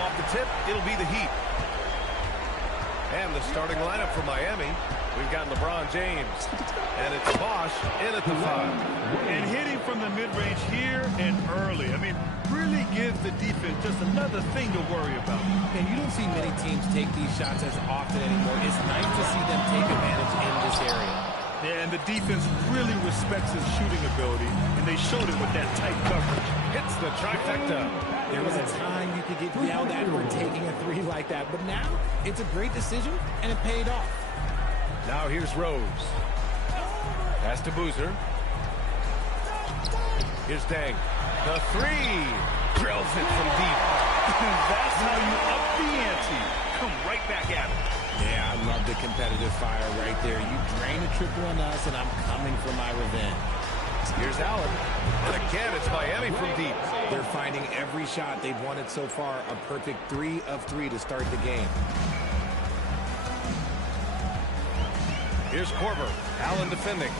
off the tip, it'll be the Heat. And the starting lineup for Miami, we've got LeBron James. And it's Bosh in at the 5. And hitting from the mid-range here and early. I mean, really gives the defense just another thing to worry about. And you don't see many teams take these shots as often anymore. It's nice to see them take advantage in this area. Yeah, and the defense really respects his shooting ability, and they showed it with that tight coverage. Hits the trifecta. There was a time you could get yelled at for taking a 3 like that, but now it's a great decision, and it paid off. Now here's Rose. Pass to Boozer. Here's Dang. The 3. Drills it from deep. That's how you up the ante. Come right back at it. Yeah, I love the competitive fire right there. You drain a triple on us, and I'm coming for my revenge. Here's Allen. And again, it's Miami from deep. They're finding every shot they've wanted so far. A perfect 3 of 3 to start the game. Here's Korver. Allen defending.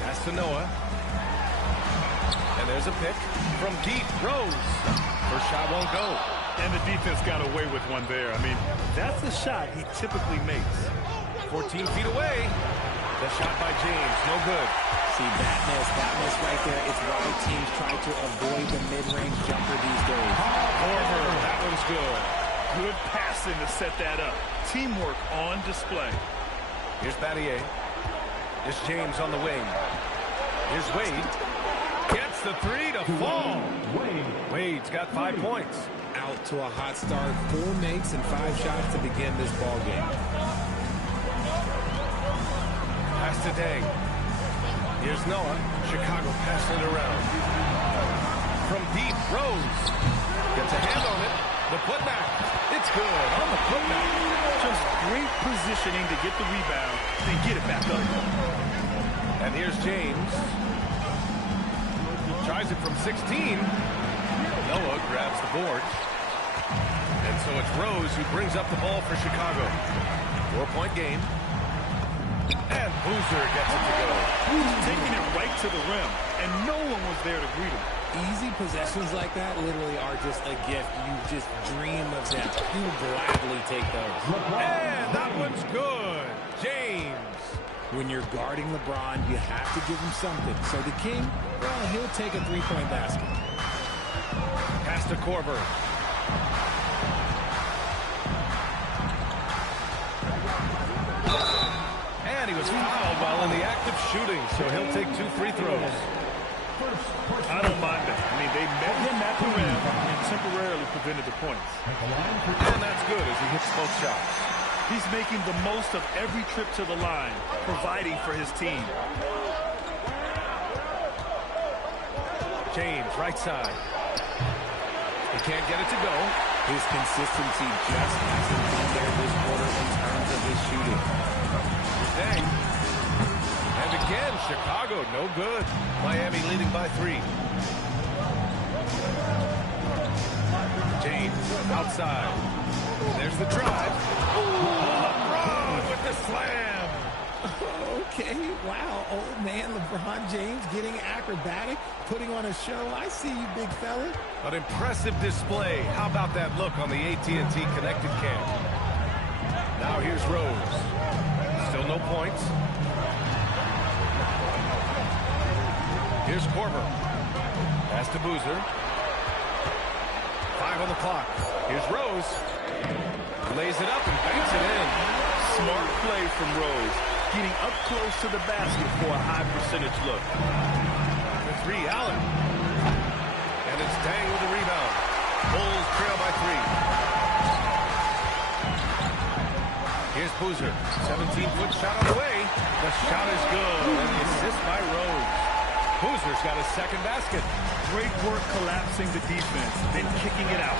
Pass to Noah. And there's a pick from deep. Rose. First shot won't go. And the defense got away with one there. I mean, that's the shot he typically makes. 14 feet away. The shot by James. No good. See, that miss right there. It's why teams try to avoid the mid-range jumper these days. Korver. That one's good. Good passing to set that up. Teamwork on display. Here's Battier. Here's James on the wing. Here's Wade. Gets the 3 to fall. Wade's got 5 points. Out to a hot start. 4 makes and 5 shots to begin this ball game. Pass to Dang. Here's Noah. Chicago passing it around. From deep, Rose. Gets a hand on it. The putback. It's good on the putback. Just great positioning to get the rebound and get it back up. And here's James. Tries it from 16. Noah grabs the board. And so it's Rose who brings up the ball for Chicago. 4-point game. And Boozer gets it to go. Taking it right to the rim, and no one was there to greet him. Easy possessions like that literally are just a gift. You just dream of them. You'll gladly take those. And that one's good. James. When you're guarding LeBron, you have to give him something. So the King, well, he'll take a 3-point basket. Pass to Korver. And he was fouled while in the act of shooting, so he'll take 2 free throws. I don't mind that. I mean, they met him at the rim and temporarily prevented the points. And that's good as he hits both shots. He's making the most of every trip to the line, providing for his team. James, right side. He can't get it to go. His consistency just hasn't been there this quarter in terms of his shooting. Dang. And again, Chicago, no good. Miami leading by 3. James, outside. There's the drive. LeBron with the slam. Okay, wow. Old man LeBron James getting acrobatic, putting on a show. I see you, big fella. An impressive display. How about that look on the AT&T Connected Cam? Now here's Rose. Still no points. Here's Korver. Pass to Boozer. 5 on the clock. Here's Rose. Lays it up and banks it in. Smart play from Rose, getting up close to the basket for a high percentage look. The 3, Allen. And it's Dang with the rebound. Bulls trail by 3. Here's Boozer. 17-foot shot on the way. The shot is good. And the assist by Rose. Boozer's got his second basket. Great work collapsing the defense, then kicking it out.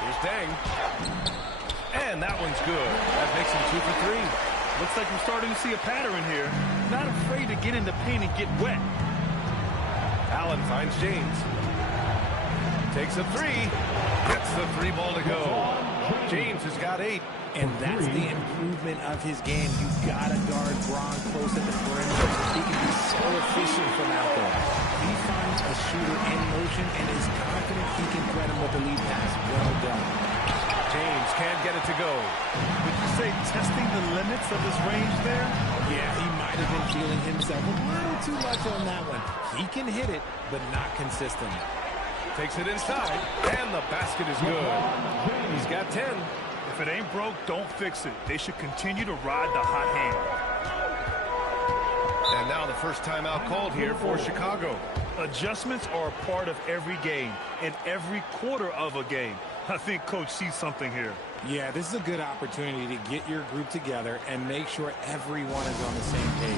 Here's Dang. And that one's good. That makes him 2 for 3. Looks like we're starting to see a pattern here. Not afraid to get in the paint and get wet. Allen finds James. Takes a 3. Gets the 3 ball to go. James has got 8. And that's the improvement of his game. You've got to guard Bron close at the perimeter so he can be so efficient from out there. He finds a shooter in motion and is confident he can thread him with the lead pass. Well done. James can't get it to go. Would you say testing the limits of his range there? Yeah, he might have been feeling himself a little too much on that one. He can hit it, but not consistently. Takes it inside, and the basket is good. He's got 10. If it ain't broke, don't fix it. They should continue to ride the hot hand. And now the first timeout called here for Chicago. Adjustments are a part of every game and every quarter of a game. I think Coach sees something here. Yeah, this is a good opportunity to get your group together and make sure everyone is on the same page.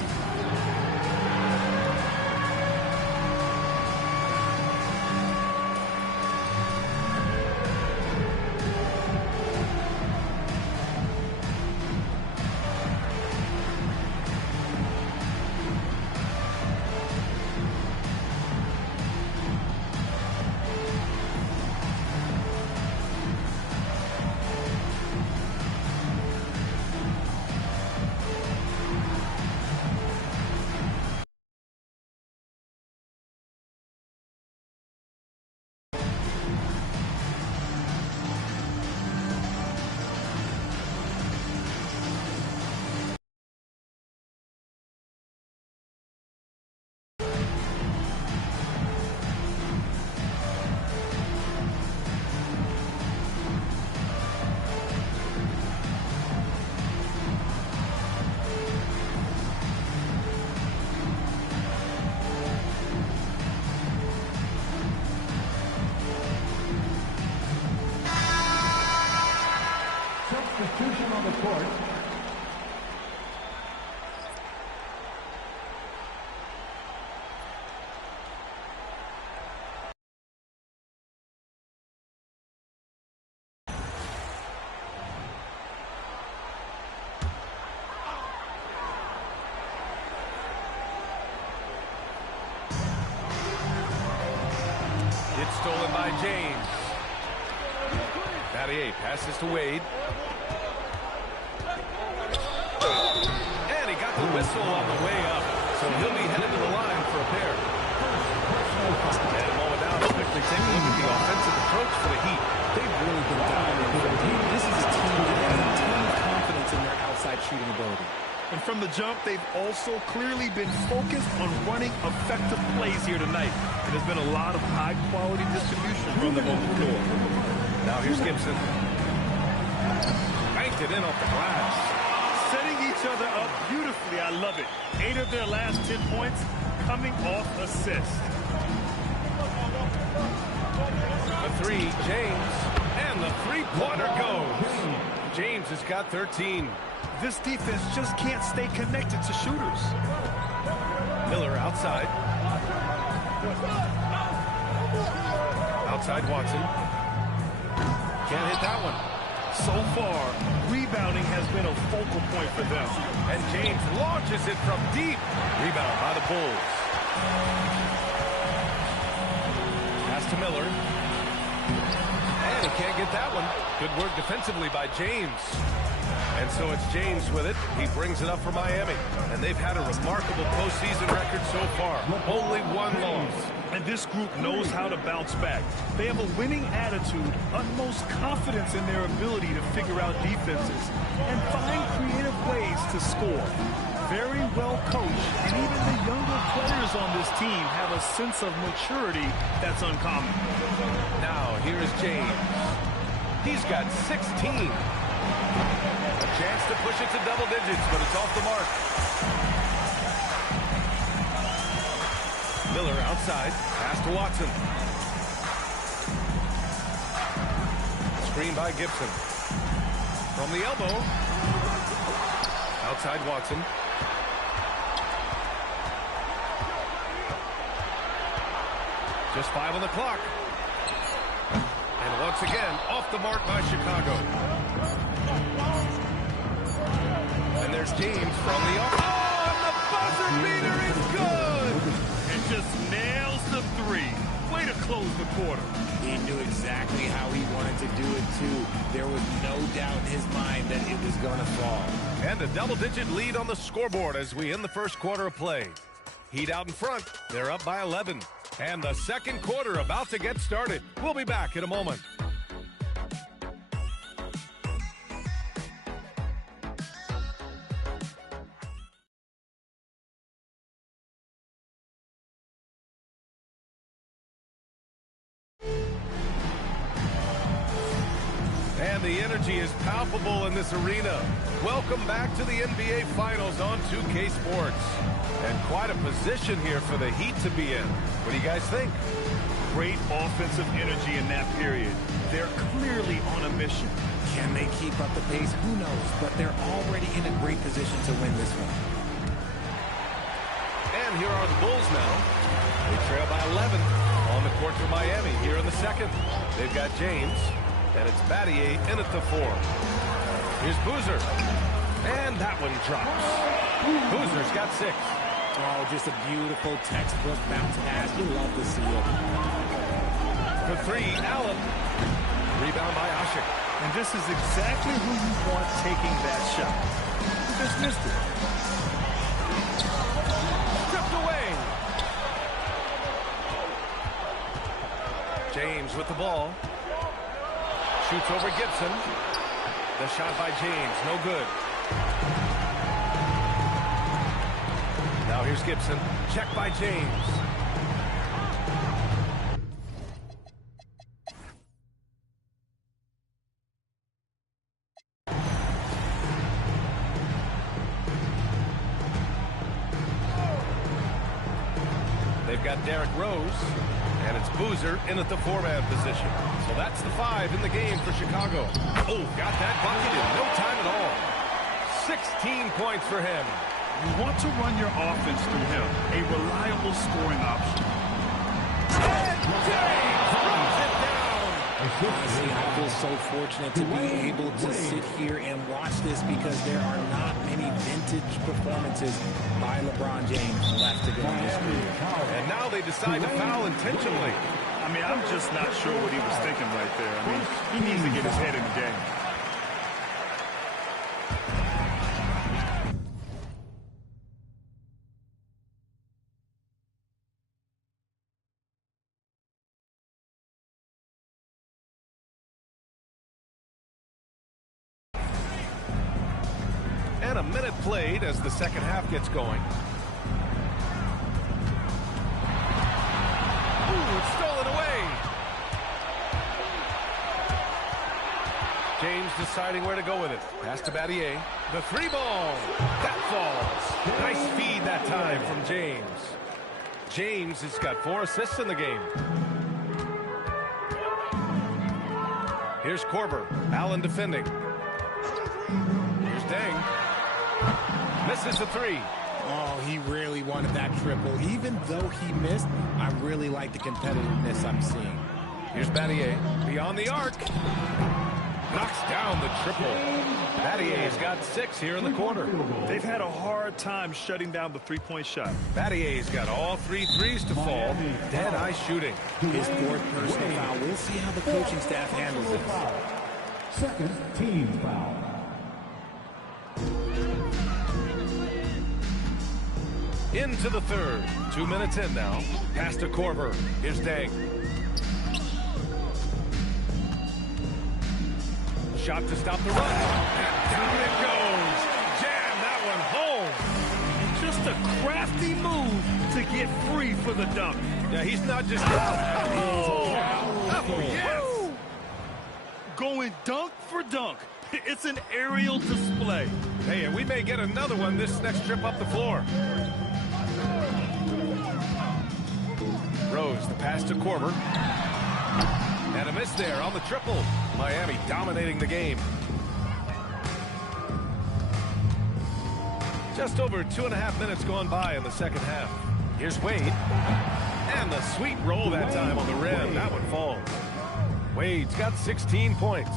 Substitution on the court. It's stolen by James. Battier passes to Wade. And he got the whistle on the way up, so he'll be headed to the line for a pair. And a moment now to quickly take a look at the offensive approach for the Heat. They've really been dominating. This is a team that has a ton of confidence in their outside shooting ability. And from the jump, they've also clearly been focused on running effective plays here tonight. And there's been a lot of high-quality distribution from them on the floor. Now here's Gibson. Banked it in off the glass. Setting each other up beautifully. I love it. 8 of their last 10 points coming off assists. A three, James. And the three-pointer goes. James has got 13. This defense just can't stay connected to shooters. Miller outside. Outside Watson. Can't hit that one. So far, rebounding has been a focal point for them. And James launches it from deep. Rebound by the Bulls. Pass to Miller. And he can't get that one. Good work defensively by James. And so it's James with it. He brings it up for Miami. And they've had a remarkable postseason record so far. Only one loss. And this group knows how to bounce back. They have a winning attitude, utmost confidence in their ability to figure out defenses, and find creative ways to score. Very well coached, and even the younger players on this team have a sense of maturity that's uncommon. Now, here is James. He's got 16. A chance to push it to double digits, but it's off the mark. Miller outside. Pass to Watson. Screen by Gibson. From the elbow. Outside Watson. Just 5 on the clock. And once again, off the mark by Chicago. And there's James from the off. Oh, and the buzzer beater is good! And just nails the three. Way to close the quarter. He knew exactly how he wanted to do it, too. There was no doubt in his mind that it was going to fall. And a double-digit lead on the scoreboard as we end the first quarter of play. Heat out in front. They're up by 11. And the second quarter about to get started. We'll be back in a moment. And the energy is palpable in this arena. Welcome back to the NBA Finals on 2K Sports. And quite a position here for the Heat to be in. What do you guys think? Great offensive energy in that period. They're clearly on a mission. Can they keep up the pace? Who knows? But they're already in a great position to win this one. And here are the Bulls now. They trail by 11 on the court for Miami here in the second. They've got James, and it's Battier in at the 4. Here's Boozer. And that one drops. Boozer's got 6. Oh, just a beautiful textbook bounce pass. You love to see it. For 3, Allen. Rebound by Asik. And this is exactly who you want taking that shot. You just missed it. Stripped away. James with the ball. Shoots over Gibson. The shot by James, no good. Now here's Gibson. Check by James. They've got Derrick Rose, and it's Boozer in at the 4-man position. So that's the 5 in the game for Chicago. Oh, got that bucket in no time at all. 16 points for him. You want to run your offense through him, a reliable scoring option. And James runs it down. Honestly, I feel so fortunate to be able to sit here and watch this because there are not many vintage performances by LeBron James left to go in his career. And now they decide to foul intentionally. I mean, I'm just not sure what he was thinking right there. I mean, he needs to get his head in the game. And a minute played as the second half gets going. Ooh, it's stolen away. James deciding where to go with it. Pass to Battier. The 3 ball. That falls. Nice feed that time from James. James has got 4 assists in the game. Here's Korver. Allen defending. Here's Deng. Misses the 3. Oh, he really wanted that triple. Even though he missed, I really like the competitiveness I'm seeing. Here's Battier. Beyond the arc. Knocks down the triple. Battier's got 6 here in the quarter. They've had a hard time shutting down the three-point shot. Battier's got all 3 threes to fall. Dead-eye shooting. His 4th personal foul. We'll see how the coaching staff handles this. Second team foul. Into the 3rd. 2 minutes in now. Pass to Korver. Here's Deng. Shot to stop the run. And down it goes. Jam that one home. And just a crafty move to get free for the dunk. Yeah, he's not just... Oh, yes. Going dunk for dunk. It's an aerial display. Hey, and we may get another one this next trip up the floor. Rose, the pass to Korver. And a miss there on the triple. Miami dominating the game. Just over 2.5 minutes gone by in the second half. Here's Wade. And the sweet roll that time on the rim. That one falls. Wade's got 16 points.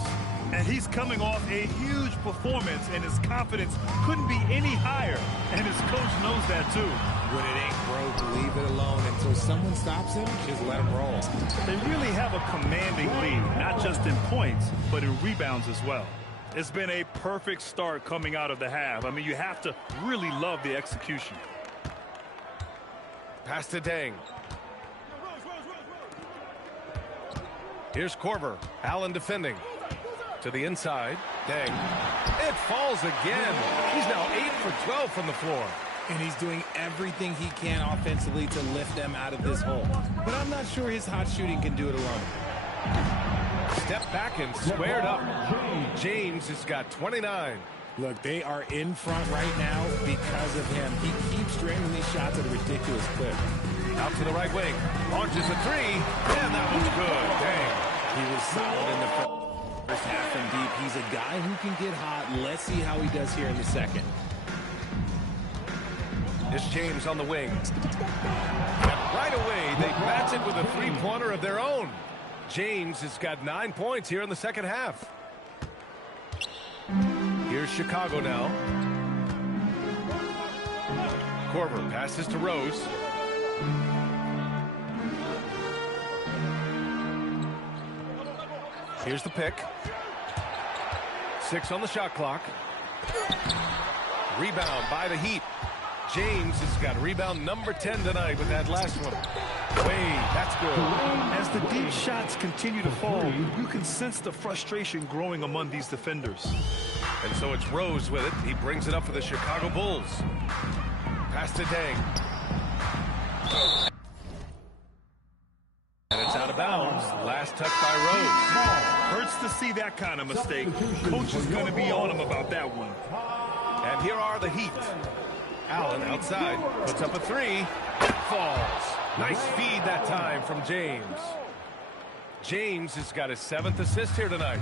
And he's coming off a huge performance, and his confidence couldn't be any higher. And his coach knows that, too. When it ain't broke, leave it alone until someone stops him. Just let him roll. They really have a commanding lead, not just in points, but in rebounds as well. It's been a perfect start coming out of the half. I mean, you have to really love the execution. Pass to Deng. Here's Korver. Allen defending. To the inside. Deng. It falls again. He's now 8 for 12 from the floor. And he's doing everything he can offensively to lift them out of this hole. But I'm not sure his hot shooting can do it alone. Step back and squared up. James has got 29. Look, they are in front right now because of him. He keeps draining these shots at a ridiculous clip. Out to the right wing. Launches a three. And that one's good. Dang. He was solid in the first half from deep. He's a guy who can get hot. Let's see how he does here in the second. It's James on the wing. And right away, they match it with a three-pointer of their own. James has got 9 points here in the second half. Here's Chicago now. Korver passes to Rose. Here's the pick. 6 on the shot clock. Rebound by the Heat. James has got rebound number 10 tonight with that last one. Wade, that's good. As the deep shots continue to fall, you can sense the frustration growing among these defenders. And so it's Rose with it. He brings it up for the Chicago Bulls. Pass to Deng. And it's out of bounds. Last touch by Rose. Hurts to see that kind of mistake. Coach is going to be on him about that one. And here are the Heat. Allen outside. Puts up a three. Falls. Nice feed that time from James. James has got his 7th assist here tonight.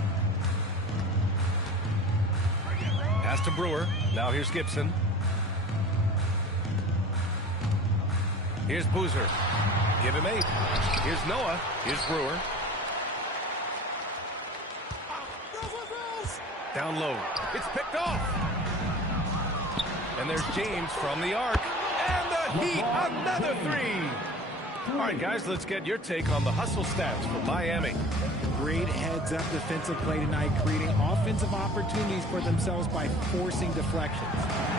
Pass to Brewer. Now here's Gibson. Here's Boozer. Give him 8. Here's Noah. Here's Brewer. Down low. It's picked off. And there's James from the arc. And the Heat, another three. All right, guys, let's get your take on the hustle stats for Miami. Great heads-up defensive play tonight, creating offensive opportunities for themselves by forcing deflections.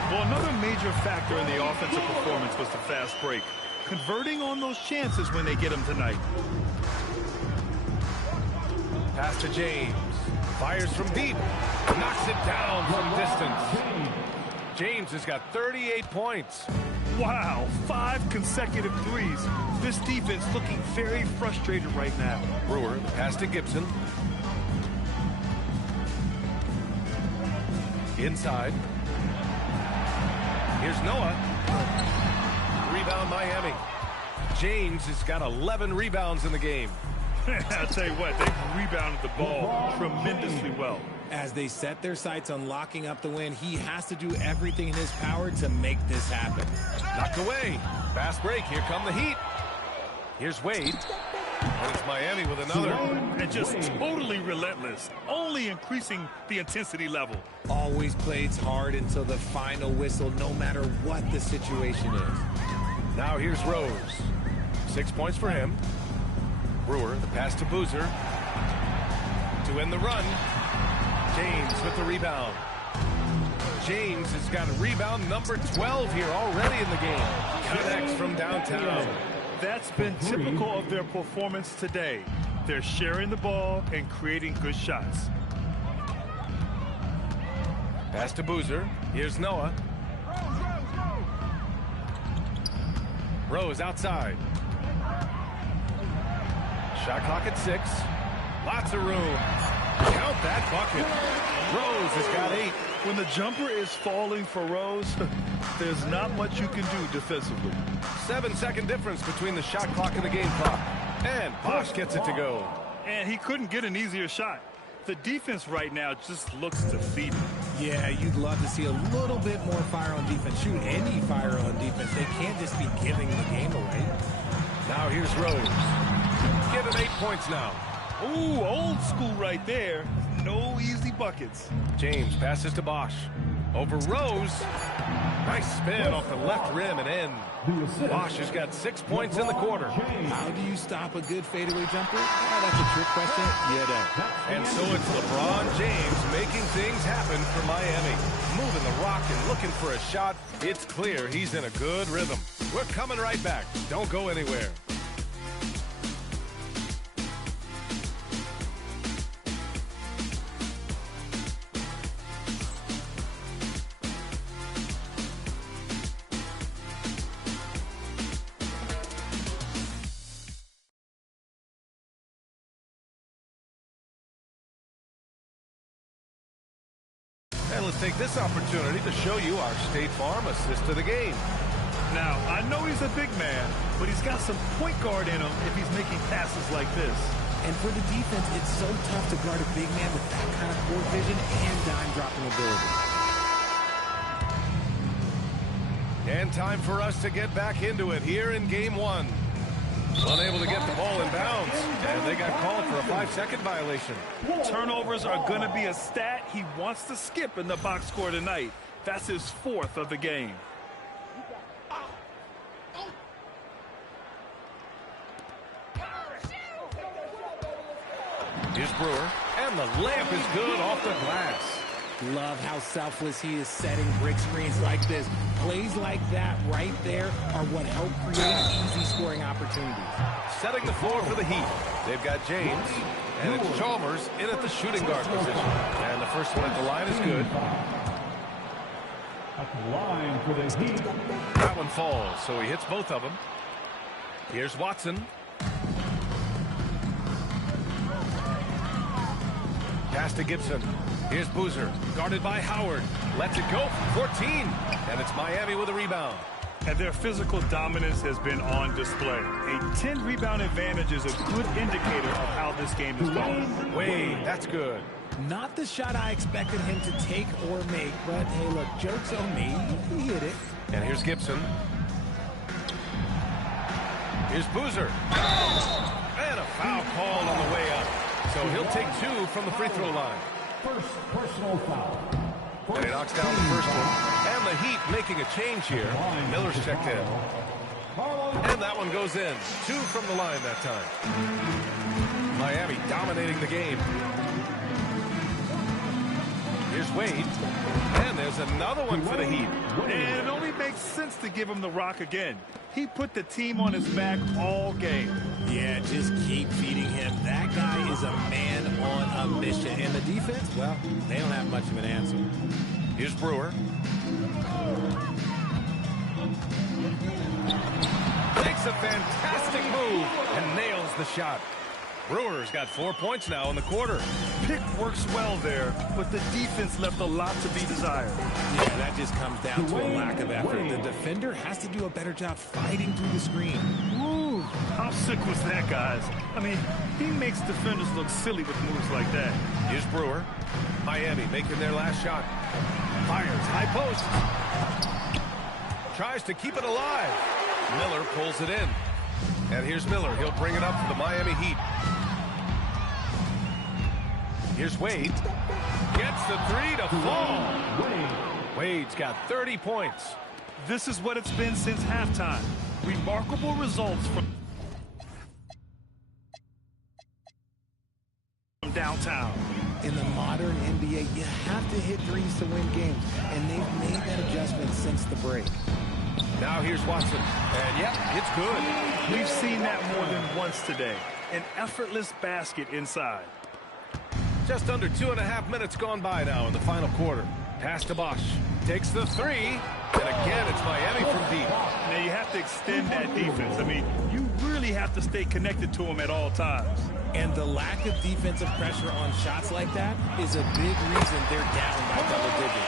Well, another major factor in the offensive performance was the fast break. Converting on those chances when they get them tonight. Pass to James. Fires from deep. Knocks it down from distance. James has got 38 points. Wow, 5 consecutive threes. This defense looking very frustrated right now. Brewer, pass to Gibson. Inside. Here's Noah. Rebound Miami. James has got 11 rebounds in the game. I'll tell you what, they've rebounded the ball tremendously well. As they set their sights on locking up the win, he has to do everything in his power to make this happen. Knocked away. Fast break. Here come the Heat. Here's Wade. And it's Miami with another. And just totally relentless, only increasing the intensity level. Always plays hard until the final whistle, no matter what the situation is. Now here's Rose. 6 points for him. Brewer, the pass to Boozer. To end the run. James with the rebound. James has got a rebound number 12 here already in the game. Connects from downtown. That's been typical of their performance today. They're sharing the ball and creating good shots. Pass to Boozer. Here's Noah. Rose outside. Shot clock at 6. Lots of room. Count that bucket. Rose has got 8. When the jumper is falling for Rose, there's not much you can do defensively. 7-second difference between the shot clock and the game clock. And Bosch gets it to go. And he couldn't get an easier shot. The defense right now just looks defeated. Yeah, you'd love to see a little bit more fire on defense. Shoot any fire on defense. They can't just be giving the game away. Now here's Rose. Give him 8 points now. Ooh, old school right there. No easy buckets. James passes to Bosch. Over Rose. Nice spin off the left rim and in. Bosch has got 6 points in the quarter. How do you stop a good fadeaway jumper? Oh, that's a trick question. You don't. And so it's LeBron James making things happen for Miami. Moving the rock and looking for a shot. It's clear he's in a good rhythm. We're coming right back. Don't go anywhere. let's take this opportunity to show you our State Farm assist to the game. Now, I know he's a big man, but he's got some point guard in him if he's making passes like this. And for the defense, it's so tough to guard a big man with that kind of court vision and dime-dropping ability. And time for us to get back into it here in Game 1. Unable to get the ball in bounds, and they got called for a 5-second violation. Turnovers are going to be a stat he wants to skip in the box score tonight. That's his 4th of the game. Here's Brewer, and the layup is good off the glass. Love how selfless he is setting brick screens like this. Plays like that right there are what help create easy scoring opportunities. Setting the floor for the Heat. They've got James, and it's Chalmers in at the shooting guard position. And the first one at the line is good. At the line for the Heat. That one falls, so he hits both of them. Here's Watson. Pass to Gibson. Here's Boozer, guarded by Howard. Lets it go from 14, and it's Miami with a rebound. And their physical dominance has been on display. A 10-rebound advantage is a good indicator of how this game is going. Wade, that's good. Not the shot I expected him to take or make, but hey, look, joke's on me. He hit it. And here's Gibson. Here's Boozer. And a foul called on the way up. So he'll take 2 from the free throw line. First personal foul. And he knocks down the first one. And the Heat making a change here. Miller's checked in. And that one goes in. 2 from the line that time. Miami dominating the game. Here's Wade. And there's another one for the Heat. And it only makes sense to give him the rock again. He put the team on his back all game. Yeah, just keep feeding him. That guy is a man on a mission. And the defense, well, they don't have much of an answer. Here's Brewer. Makes a fantastic move and nails the shot. Brewer's got 4 points now in the quarter. Pick works well there, but the defense left a lot to be desired. Yeah, that just comes down to a lack of effort. The defender has to do a better job fighting through the screen. Ooh, how sick was that, guys? I mean, he makes defenders look silly with moves like that. Here's Brewer. Miami making their last shot. Fires, high post. Tries to keep it alive. Miller pulls it in. And here's Miller. He'll bring it up for the Miami Heat. Here's Wade. Gets the 3 to fall. Wade's got 30 points. This is what it's been since halftime. Remarkable results from downtown. In the modern NBA, you have to hit threes to win games, and they've made that adjustment since the break. Now here's Watson, and yep, it's good. We've seen that more than once today. An effortless basket inside. Just under 2.5 minutes gone by now in the final quarter. Pass to Bosch. Takes the 3, and again it's Miami from deep. Now you have to extend that defense. I mean, you really have to stay connected to them at all times. And the lack of defensive pressure on shots like that is a big reason they're down by double digits.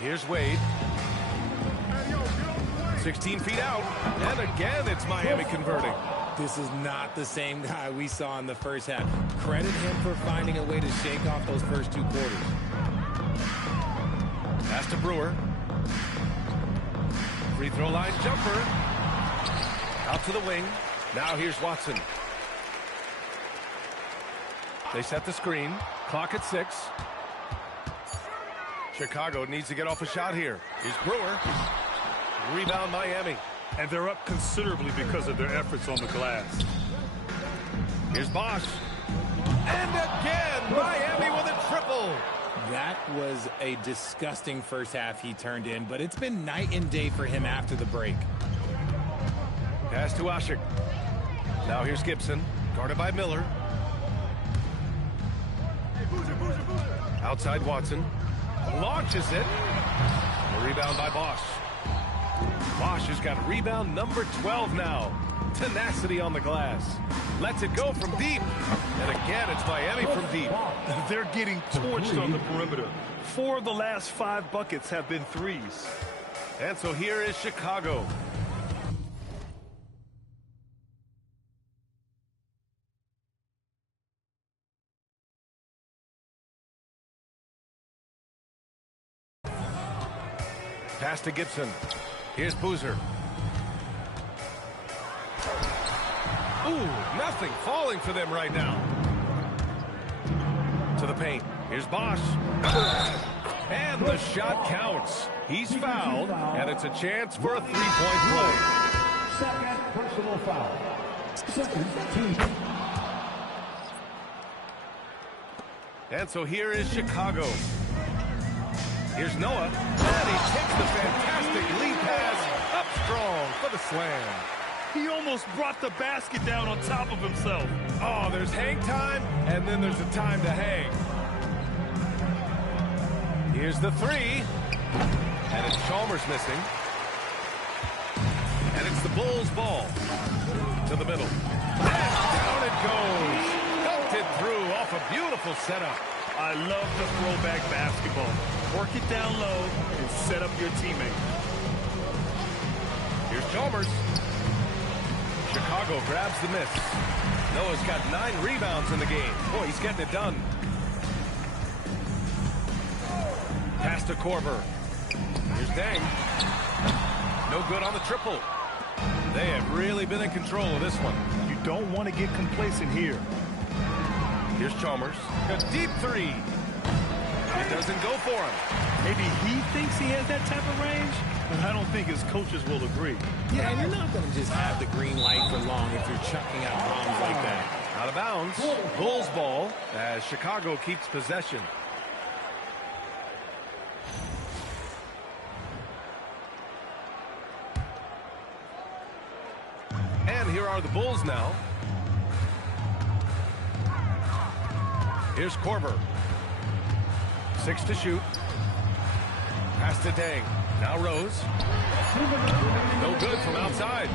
Here's Wade. 16 feet out, and again it's Miami converting. This is not the same guy we saw in the first half. Credit him for finding a way to shake off those first 2 quarters. Pass to Brewer. Free throw line jumper. Out to the wing. Now here's Watson. They set the screen. Clock at 6. Chicago needs to get off a shot here. Here's Brewer. Rebound Miami. And they're up considerably because of their efforts on the glass. Here's Bosch. And again, Miami with a triple. That was a disgusting first half he turned in, but it's been night and day for him after the break. Pass to Ashik. Now here's Gibson, guarded by Miller. Outside Watson. Launches it. A rebound by Bosch. Bosch has got rebound number 12 now. Tenacity on the glass. Lets it go from deep. And again, it's Miami from deep. They're getting torched on the perimeter. 4 of the last 5 buckets have been threes. And so here is Chicago. Pass to Gibson. Here's Boozer. Ooh, nothing falling for them right now. To the paint. Here's Bosch. And the shot counts. He's fouled, and it's a chance for a three-point play. Second personal foul. Second team. And so here is Chicago. Here's Noah. And he takes the fantastic lead pass up strong for the slam. He almost brought the basket down on top of himself. Oh, there's hang time, and then there's a time to hang. Here's the three. And it's Chalmers missing. And it's the Bulls' ball. To the middle. And down it goes. Dunked it through off a beautiful setup. I love the throwback basketball. Work it down low and set up your teammate. Here's Chalmers. Chicago grabs the miss. Noah's got 9 rebounds in the game. Boy, he's getting it done. Pass to Korver. Here's Deng. No good on the triple. They have really been in control of this one. You don't want to get complacent here. Here's Chalmers. A deep three. It doesn't go for him. Maybe he thinks he has that type of range, but I don't think his coaches will agree. Yeah, and you're not going to just have the green light for long if you're chucking out bombs like that. Out of bounds. Bulls ball as Chicago keeps possession. And here are the Bulls now. Here's Korver. 6 to shoot. Pass to Deng. Now Rose. No good from outside.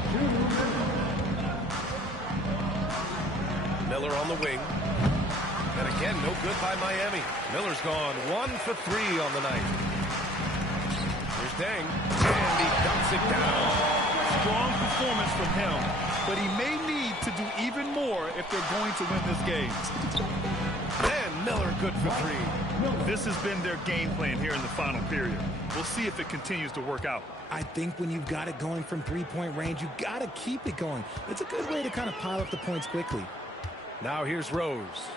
Miller on the wing. And again, no good by Miami. Miller's gone 1 for 3 on the night. Here's Deng. And he dunks it down. Strong performance from him, but he may need to do even more if they're going to win this game. And Miller good for 3. This has been their game plan here in the final period. We'll see if it continues to work out. I think when you've got it going from three-point range, you got to keep it going. It's a good way to kind of pile up the points quickly. Now here's Rose.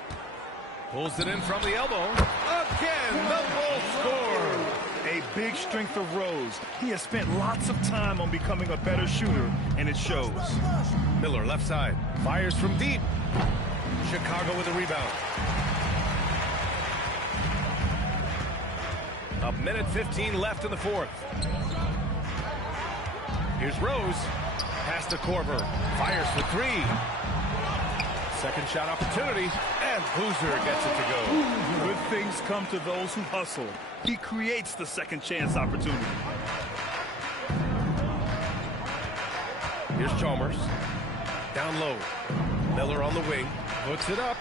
Pulls it in from the elbow. Again, the Bulls score. A big strength of Rose. He has spent lots of time on becoming a better shooter, and it shows. Miller left side. Fires from deep. Chicago with a rebound. A minute 15 left in the fourth. Here's Rose. Pass to Korver. Fires for 3. Second shot opportunity. And Boozer gets it to go. Good things come to those who hustle. He creates the second chance opportunity. Here's Chalmers. Down low. Miller on the wing. Puts it up.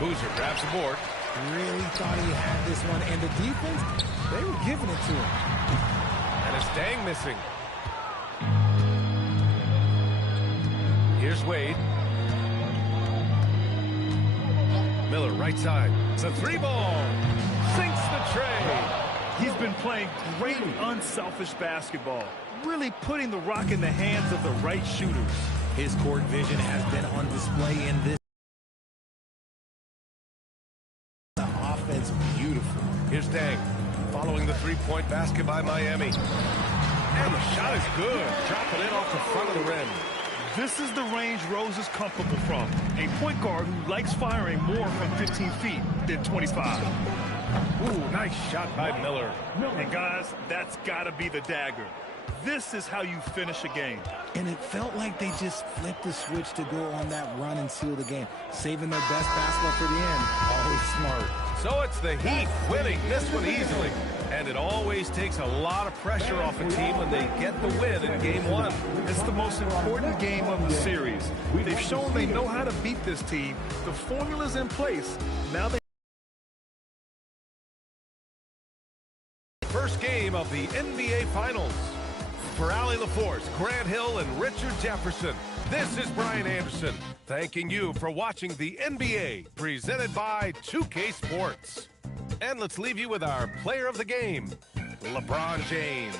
Boozer grabs the board. Really thought he had this one, and the defense, they were giving it to him. And it's Deng missing. Here's Wade. Miller right side. It's a 3-ball. Sinks the tray. He's been playing great unselfish basketball, really putting the rock in the hands of the right shooters. His court vision has been on display in this offense. Beautiful. Here's Deng. Following the 3-point basket by Miami. And the shot is good. Dropping it off the front of the rim. This is the range Rose is comfortable from. A point guard who likes firing more from 15 feet than 25. Ooh, nice shot by Miller. And guys, that's got to be the dagger. This is how you finish a game. And it felt like they just flipped the switch to go on that run and seal the game, saving their best basketball for the end. Always smart. So it's the Heat winning this one easily. And it always takes a lot of pressure off a team when they get the win in Game 1. It's the most important game of the series. They've shown they know how to beat this team. The formula's in place. Now they... First game of the NBA Finals. For Allie LaForce, Grant Hill, and Richard Jefferson, this is Brian Anderson, thanking you for watching the NBA, presented by 2K Sports. And let's leave you with our player of the game, LeBron James.